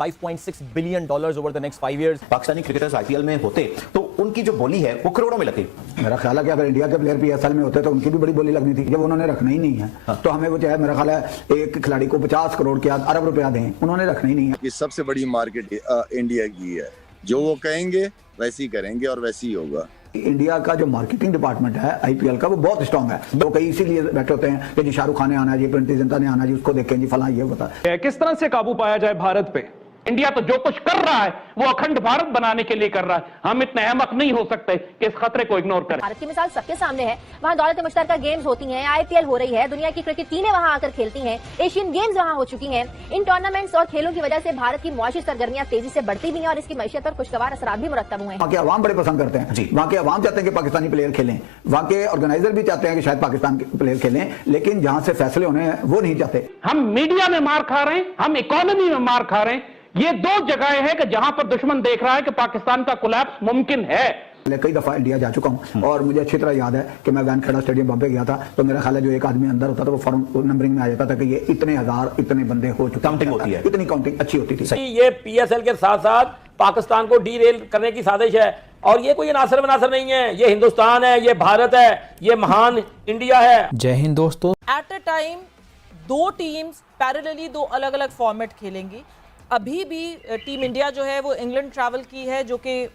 $5.6 billion over the next 5 years. Pakistani cricketers IPL में होते तो उनकी जो बोली है वो करोड़ों में लगती। मेरा ख्याल है कि अगर इंडिया के प्लेयर पीएसएल में होते तो उनकी भी बड़ी बोली लगनी थी। जब उन्होंने रखना ही नहीं है तो हमें वो चाहे मेरा ख्याल है एक खिलाड़ी को 50 करोड़ के अरब रुपया दें, उन्होंने रखना ही नहीं है। कि सबसे बड़ी मार्केट इंडिया की है, जो वो कहेंगे वैसे ही करेंगे और वैसे ही होगा। इंडिया का जो मार्केटिंग डिपार्टमेंट है आईपीएल का वो बहुत स्ट्रांग है। तो कई इसीलिए बैठे होते हैं कि जी शाहरुख खान ने आना जी, प्रीति जिंटा ने आना जी, उसको देखें जी फला ये बता। किस तरह से काबू पाया जाए भारत पे? इंडिया तो जो कुछ कर रहा है वो अखंड भारत बनाने के लिए कर रहा है। हम इतने अहमक नहीं हो सकते कि इस खतरे को इग्नोर करें। भारत की मिसाल सबके सामने है। वहाँ दौलत मुश्तरका गेम्स होती हैं, आईपीएल हो रही है, दुनिया की क्रिकेट टीमें वहाँ आकर खेलती हैं, एशियन गेम्स वहाँ हो चुकी हैं। इन टूर्नामेंट्स और खेलों की वजह से भारत की मुआशी सरगर्मियां तेजी से बढ़ती भी हैं और इसकी मैशियत पर खुशगवार असरात भी मुरत्तब हुए हैं। वहाँ के अवाम बड़े पसंद करते हैं जी, वहाँ के अवाम चाहते हैं कि पाकिस्तानी प्लेयर खेलें, वहाँ के ऑर्गेनाइजर भी चाहते हैं कि शायद पाकिस्तान के प्लेयर खेलें, लेकिन जहाँ से फैसले होने हैं वो नहीं चाहते। हम मीडिया में मार खा रहे हैं, हम इकोनॉमी में मार खा रहे हैं। ये दो जगहें हैं कि जहां पर दुश्मन देख रहा है कि पाकिस्तान का कोलैप्स मुमकिन है। मैं कई दफा इंडिया जा चुका हूं और मुझे अच्छी तरह याद है कि मैं वानखेड़ा स्टेडियम बॉम्बे गया था तो मेरा ख्याल है जो एक आदमी अंदर होता था वो फॉर्म नंबरिंग में आ जाता था कि ये इतने हजार इतने बंदे हो चुके, काउंटिंग होती है, इतनी काउंटिंग अच्छी होती थी। ये पीएसएल के साथ साथ पाकिस्तान को डीरेल करने की साजिश है और ये कोई नासर बनासर नहीं है, ये हिंदुस्तान है, ये भारत है, ये महान इंडिया है। जय हिंद दोस्तों। एट अ टाइम दो टीम्स पैरेलली दो अलग अलग फॉर्मेट खेलेंगी। अभी भी टीम इंडिया जो है वो इंग्लैंड ट्रैवल की है, जो कि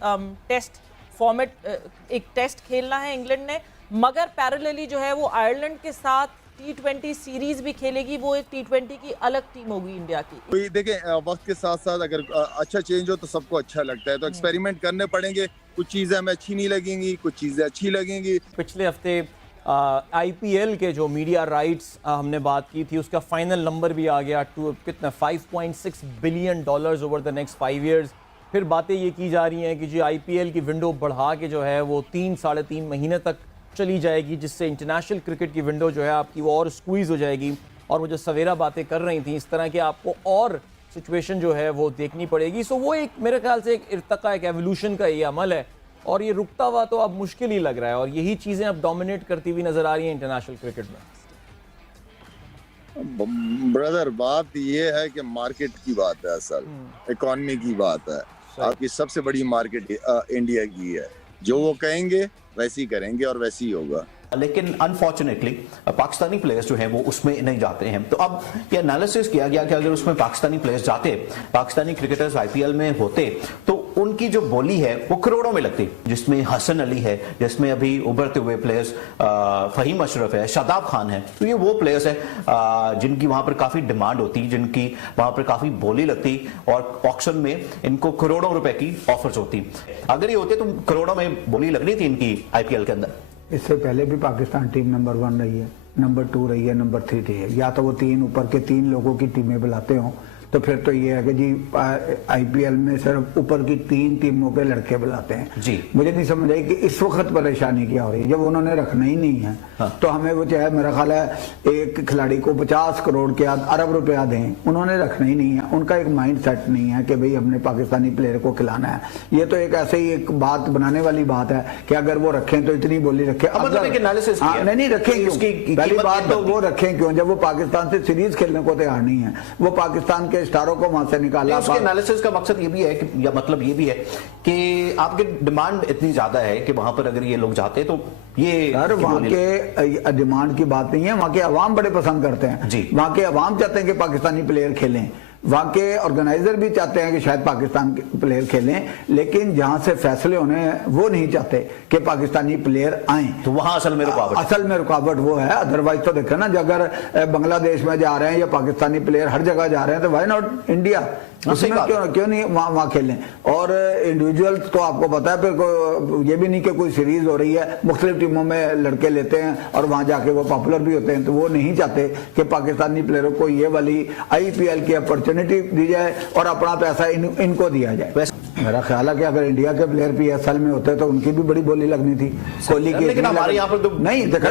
टेस्ट फॉर्मेट एक टेस्ट खेलना है इंग्लैंड ने, मगर पैरेलली जो है वो आयरलैंड के साथ T20 सीरीज भी खेलेगी। वो एक T20 की अलग टीम होगी इंडिया की। देखें वक्त के साथ साथ अगर अच्छा चेंज हो तो सबको अच्छा लगता है, तो एक्सपेरिमेंट करने पड़ेंगे। कुछ चीजें हमें अच्छी नहीं लगेंगी, कुछ चीजें अच्छी लगेंगी। पिछले हफ्ते आईपीएल के जो मीडिया राइट्स हमने बात की थी उसका फाइनल नंबर भी आ गया कितना $5.6 billion over the next 5 years. फिर बातें ये की जा रही हैं कि जो आईपीएल की विंडो बढ़ा के जो है वो 3-3.5 महीने तक चली जाएगी, जिससे इंटरनेशनल क्रिकेट की विंडो जो है आपकी वो और स्क्वीज़ हो जाएगी। और वो जो सवेरा बातें कर रही थी इस तरह के आपको और सिचुएशन जो है वो देखनी पड़ेगी। सो वो एक मेरे ख्याल से एक इर्तका, एक एवोल्यूशन का ये अमल है और ये रुकता हुआ तो अब मुश्किल ही लग रहा है और यही चीजें अब डोमिनेट करती हुई नजर आ रही हैं इंटरनेशनल क्रिकेट में। ब्रदर बात ये है कि मार्केट की बात है, असल इकोनॉमी की बात है। आपकी सबसे बड़ी मार्केट इंडिया की है, जो वो कहेंगे वैसे ही करेंगे और वैसे ही होगा। लेकिन अनफॉर्चुनेटली पाकिस्तानी प्लेयर्स जो हैं वो उसमें नहीं जाते हैं। तो अब ये एनालिसिस किया गया कि अगर उसमें पाकिस्तानी प्लेयर्स जाते, पाकिस्तानी क्रिकेटर्स आईपीएल में होते तो उनकी जो बोली है वो करोड़ों में लगती, जिसमें हसन अली है, जिसमें अभी उभरते हुए प्लेयर्स फहीम अशरफ है, शादाब खान है। तो ये वो प्लेयर्स है जिनकी वहां पर काफी डिमांड होती, जिनकी वहां पर काफी बोली लगती और ऑक्शन में इनको करोड़ों रुपए की ऑफर्स होती। अगर ये होते तो करोड़ों में बोली लगनी थी इनकी आईपीएल के अंदर। इससे पहले भी पाकिस्तान टीम नंबर 1 रही है, नंबर 2 रही है, नंबर 3 रही है। या तो वो ऊपर के 3 लोगों की टीमें बुलाते हों तो फिर तो ये है कि जी आईपीएल में सिर्फ ऊपर की 3 टीमों के लड़के बुलाते हैं जी। मुझे नहीं समझ आई कि इस वक्त परेशानी क्या हो रही है। जब उन्होंने रखना ही नहीं है तो हमें वो चाहे मेरा ख्याल है एक खिलाड़ी को 50 करोड़ के अरब रुपया दें, उन्होंने रखना ही नहीं है। उनका एक माइंड सेट नहीं है कि भाई हमने पाकिस्तानी प्लेयर को खिलाना है। ये तो एक ऐसे ही एक बात बनाने वाली बात है कि अगर वो रखें तो इतनी बोली रखें। नहीं रखें क्यों? पहली बात तो वो रखें क्यों जब वो पाकिस्तान से सीरीज खेलने को तैयार नहीं है। वो पाकिस्तान के स्टारों को वहां से निकाला। उसके एनालिसिस का मकसद ये भी है कि या मतलब ये भी है कि आपकी डिमांड इतनी ज्यादा है कि वहां पर अगर ये लोग जाते तो ये वहां के डिमांड की बात नहीं है, वहां के अवाम बड़े पसंद करते हैं जी। वहां के अवाम चाहते हैं कि पाकिस्तानी प्लेयर खेलें, वहां के ऑर्गेनाइजर भी चाहते हैं कि शायद पाकिस्तान के प्लेयर खेलें, लेकिन जहां से फैसले होने हैं वो नहीं चाहते कि पाकिस्तानी प्लेयर आए। तो वहां असल में रुकावट वो है। अदरवाइज तो देखो ना, अगर बांग्लादेश में जा रहे हैं या पाकिस्तानी प्लेयर हर जगह जा रहे हैं तो व्हाई नॉट इंडिया, उसमें क्यों नहीं वहां खेलें। और इंडिविजुअल तो आपको पता है फिर ये भी नहीं कि कोई सीरीज हो रही है, मुख्तलिफ टीमों में लड़के लेते हैं और वहां जाके वो पॉपुलर भी होते हैं। तो वो नहीं चाहते कि पाकिस्तानी प्लेयरों को ये वाली आईपीएल की अपॉर्चुनिटी दी जाए और अपना पैसा इनको दिया जाए। मेरा ख्याल है कि अगर इंडिया के प्लेयर PSL में होते तो उनकी भी बड़ी बोली लगनी थी। कोहली की लेकिन हमारे यहाँ पर तो नहीं देखा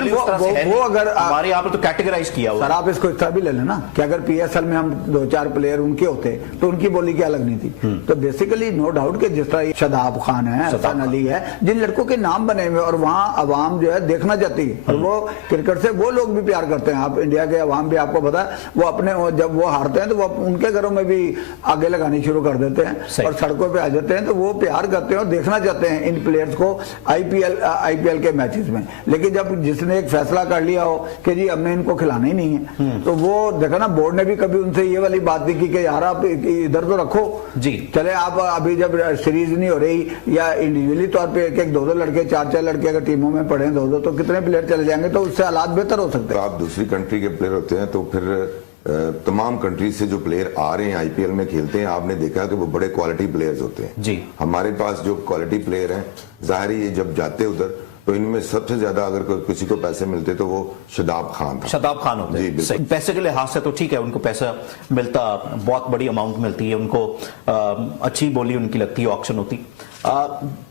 वो अगर हमारे यहाँ पर तो कैटेगराइज किया हुआ। सर आप इसको इस तरह भी ले लेना कि अगर PSL में हम 2-4 प्लेयर उनके होते तो उनकी बोली क्या लगनी थी। तो बेसिकली नो डाउट कि जिस तरह शादाब खान है, हसन अली है, जिन लड़कों के नाम बने हुए और वहाँ अवाम जो है देखना चाहती है और वो क्रिकेट से वो लोग भी प्यार करते हैं। आप इंडिया के अवाम भी आपको पता है वो अपने जब वो हारते हैं तो वो उनके घरों में भी आगे लगानी शुरू कर देते हैं और सड़कों पे आ जाते हैं। तो वो प्यार करते हैं और देखना चाहते हैं इन प्लेयर्स को आईपीएल के मैचेस में। लेकिन जब जिसने एक फैसला कर लिया हो कि जी हमने इनको खिलाना ही नहीं है तो वो देखा ना, बोर्ड ने भी कभी उनसे ये वाली बात नहीं की कि यार आप इधर तो रखो जी, चले आप अभी जब सीरीज नहीं हो रही या इंडिविजुअली तौर पे एक 2-2 लड़के 4-4 लड़के अगर टीमों में पड़े 2-2 तो कितने प्लेयर चले जाएंगे, तो उससे हालात बेहतर हो सकते हैं। आप दूसरी कंट्री के प्लेयर होते हैं तो फिर तमाम कंट्री से जो प्लेयर आ रहे हैं आईपीएल में खेलते हैं, आपने देखा कि वो बड़े क्वालिटी प्लेयर्स होते हैं जी। हमारे पास जो क्वालिटी प्लेयर हैं जाहिर है जब जाते उधर तो इनमें सबसे ज्यादा अगर किसी को पैसे मिलते तो वो शादाब खान था। शादाब खान होते हैं। पैसे के लिहाज से तो ठीक है, उनको पैसा मिलता, बहुत बड़ी अमाउंट मिलती है उनको, अच्छी बोली उनकी लगती है, ऑक्शन होती।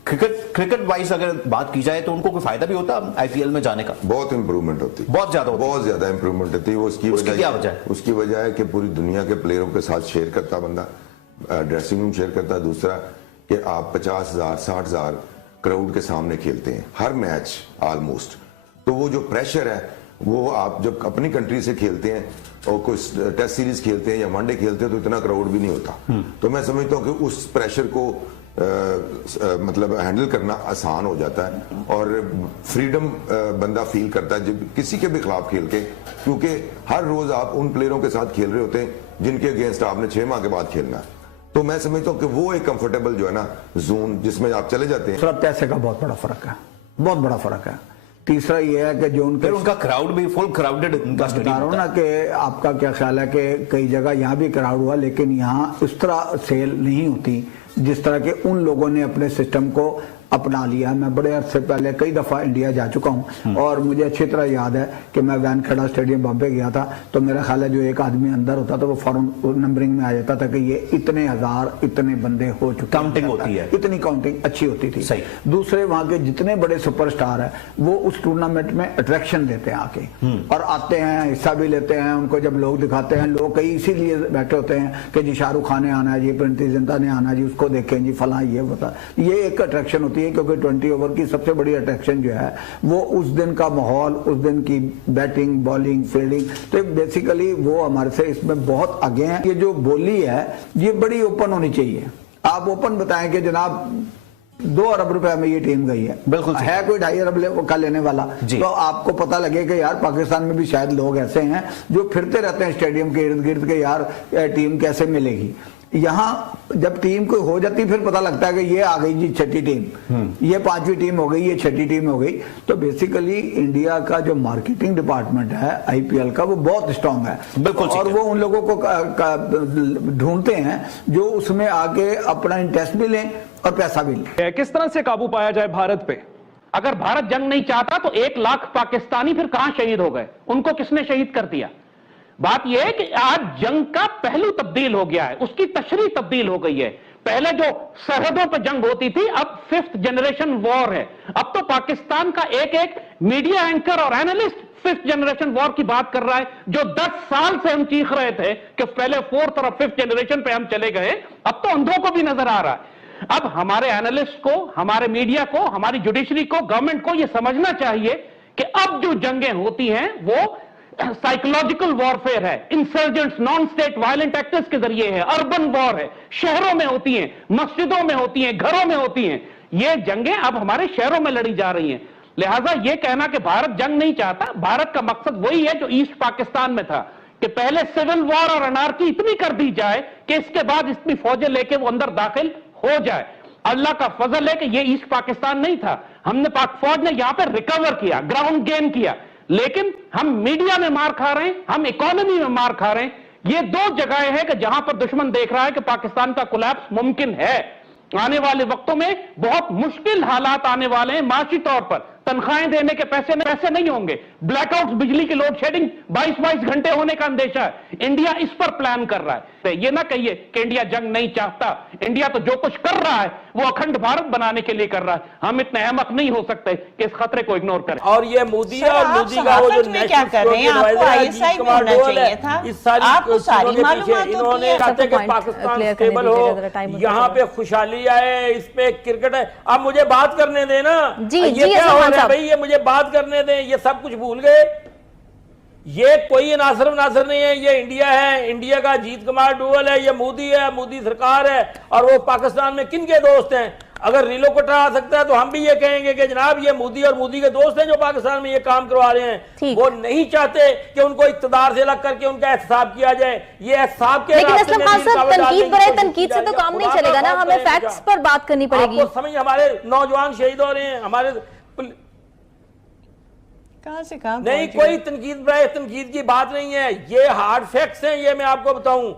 क्रिकेट वाइज अगर बात की जाए तो उनको कोई फायदा भी होता आईपीएल में जाने का? बहुत इंप्रूवमेंट होती, बहुत ज्यादा इंप्रूवमेंट होती है। उसकी वजह है कि पूरी दुनिया के प्लेयरों के साथ शेयर करता बंदा, ड्रेसिंग रूम शेयर करता। दूसरा कि आप 50,000 60,000 क्राउड के सामने खेलते हैं हर मैच ऑलमोस्ट, तो वो जो प्रेशर है वो आप जब अपनी कंट्री से खेलते हैं और कोई टेस्ट सीरीज खेलते हैं या वनडे खेलते हैं तो इतना क्राउड भी नहीं होता। तो मैं समझता हूँ कि उस प्रेशर को मतलब हैंडल करना आसान हो जाता है और फ्रीडम बंदा फील करता है जब किसी के भी खिलाफ खेल के, क्योंकि हर रोज आप उन प्लेयरों के साथ खेल रहे होते हैं जिनके अगेंस्ट आपने 6 माह के बाद खेलना है। तो मैं समझता हूँ कि वो एक कंफर्टेबल जो है ना जोन जिसमें आप चले जाते हैं। सिर्फ पैसे का बहुत बड़ा फर्क है, बहुत बड़ा फर्क है। तीसरा ये है कि जो उनका क्राउड भी फुल क्राउडेड उनका स्टेडियम ना, कि आपका क्या ख्याल है कि कई जगह यहाँ भी क्राउड हुआ लेकिन यहाँ उस तरह सेल नहीं होती जिस तरह के उन लोगों ने अपने सिस्टम को अपना लिया। मैं बड़े अरसे पहले कई दफा इंडिया जा चुका हूं और मुझे अच्छी तरह याद है कि मैं वैनखेड़ा स्टेडियम बॉम्बे गया था तो मेरा ख्याल है जो एक आदमी अंदर होता था वो फौरन नंबरिंग में आ जाता था कि ये इतने हजार इतने बंदे हो चुके, काउंटिंग होती है, इतनी काउंटिंग अच्छी होती थी। दूसरे वहां के जितने बड़े सुपरस्टार है वो उस टूर्नामेंट में अट्रैक्शन देते हैं आके और आते हैं, हिस्सा भी लेते हैं। उनको जब लोग दिखाते हैं, लोग कई इसीलिए बैठे होते हैं कि जी शाहरुख खान ने आना है, जी प्रीति जिंटा ने आना है, जी उसको देखें, जी फला ये बता, ये एक अट्रैक्शन होती है। क्योंकि 20 ओवर की सबसे बड़ी अट्रैक्शन जो है वो उस दिन का माहौल, उस दिन की बैटिंग, बॉलिंग, फील्डिंग, तो बेसिकली वो हमारे से इसमें बहुत आगे हैं। ये जो बोली है ये बड़ी ओपन होनी चाहिए। आप ओपन बताएं कि जनाब 2 अरब रुपए में ये टीम गई है, बिल्कुल है कोई 2.5 अरब का लेने वाला, तो आपको पता लगे कि यार पाकिस्तान में भी शायद लोग ऐसे हैं जो फिरते रहते हैं स्टेडियम के इर्द गिर्द के यार टीम कैसे मिलेगी। यहाँ जब टीम कोई हो जाती फिर पता लगता है कि ये आ गई जी 6ठी टीम, ये 5वीं टीम हो गई, ये 6ठी टीम हो गई। तो बेसिकली इंडिया का जो मार्केटिंग डिपार्टमेंट है आईपीएल का वो बहुत स्ट्रांग है, बिल्कुल, और वो उन लोगों को ढूंढते हैं जो उसमें आके अपना इंटरेस्ट भी लें और पैसा भी लें। किस तरह से काबू पाया जाए भारत पे? अगर भारत जंग नहीं चाहता तो 1 लाख पाकिस्तानी फिर कहां शहीद हो गए? उनको किसने शहीद कर दिया? बात यह है कि आज जंग का पहलू तब्दील हो गया है, उसकी तशरीह तब्दील हो गई है। पहले जो सरहदों पर जंग होती थी अब 5th जनरेशन वॉर है। अब तो पाकिस्तान का एक मीडिया एंकर और एनालिस्ट 5th जनरेशन वॉर की बात कर रहा है, जो 10 साल से हम चीख रहे थे कि पहले 4th और 5th जनरेशन पे हम चले गए, अब तो अंधों को भी नजर आ रहा है। अब हमारे एनालिस्ट को, हमारे मीडिया को, हमारी जुडिशरी को, गवर्नमेंट को यह समझना चाहिए कि अब जो जंगें होती हैं वो साइकोलॉजिकल वॉरफेयर है, insurgents, non state violent actors के जरिए है, अर्बन वॉर है, शहरों में होती हैं, मस्जिदों में होती हैं, घरों में होती हैं। ये जंगें अब हमारे शहरों में लड़ी जा रही हैं। लिहाजा यह कहना कि भारत जंग नहीं चाहता, भारत का मकसद वही है जो ईस्ट पाकिस्तान में था कि पहले सिविल वॉर और अनार्की इतनी कर दी जाए कि इसके बाद इतनी फौजें लेके वो अंदर दाखिल हो जाए। अल्लाह का फजल है कि ये ईस्ट पाकिस्तान नहीं था, हमने पाक फौज ने यहां पर रिकवर किया, ग्राउंड गेन किया, लेकिन हम मीडिया में मार खा रहे हैं, हम इकोनॉमी में मार खा रहे हैं। ये 2 जगहें हैं कि जहां पर दुश्मन देख रहा है कि पाकिस्तान का कोलैप्स मुमकिन है। आने वाले वक्तों में बहुत मुश्किल हालात आने वाले हैं, माशी तौर पर तनख्वाहें देने के पैसे नहीं होंगे, ब्लैकआउट, बिजली की लोड शेडिंग 22-22 घंटे होने का अंदेशा है। इंडिया इस पर प्लान कर रहा है। ये ना कहिए कि इंडिया जंग नहीं चाहता। इंडिया तो जो कुछ कर रहा है वो अखंड भारत बनाने के लिए कर रहा है। हम इतने अहमक नहीं हो सकते कि इस खतरे को इग्नोर करें। और ये मोदी और मोदी का वो जो क्या कर रहे हैं, आपको आईएसआई में होना चाहिए था, आपको सारी मालूमात इन्होंने चाहते कि पाकिस्तान स्टेबल हो, यहाँ पे खुशहाली आए, इस पे क्रिकेट है। अब मुझे बात करने देना, ये क्या हो रहा है भाई, ये मुझे बात करने दें। ये सब कुछ भूल गए। ये कोई नासर नहीं है, ये इंडिया है, इंडिया का जीत कुमार डोवल है, ये मोदी है, मोदी सरकार है। और वो पाकिस्तान में किन के दोस्त हैं? अगर रिलोकोटा आ सकता है तो हम भी ये कहेंगे कि जनाब ये मोदी और मोदी के दोस्त हैं जो पाकिस्तान में ये काम करवा रहे हैं। वो नहीं चाहते कि उनको इक्तदार से अलग करके उनका एहसाब किया जाए। ये एहसाब के लेकिन असलम खान साहब, तनकीद बड़े तनकीद से तो काम नहीं चलेगा ना, हमें फैक्ट्स पर बात करनी पड़ेगी। आपको समझ, हमारे नौजवान शहीद हो रहे हैं, हमारे कहां से कहां नहीं, कोई तनकीद की बात नहीं है। ये हार्ड फैक्ट्स हैं, ये मैं आपको बताऊं।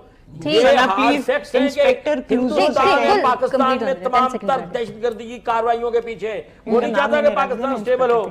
इंस्पेक्टर पाकिस्तान में तमाम दहशतगर्दी की कार्रवाइयों के पीछे वो नहीं चाहता कि पाकिस्तान स्टेबल हो।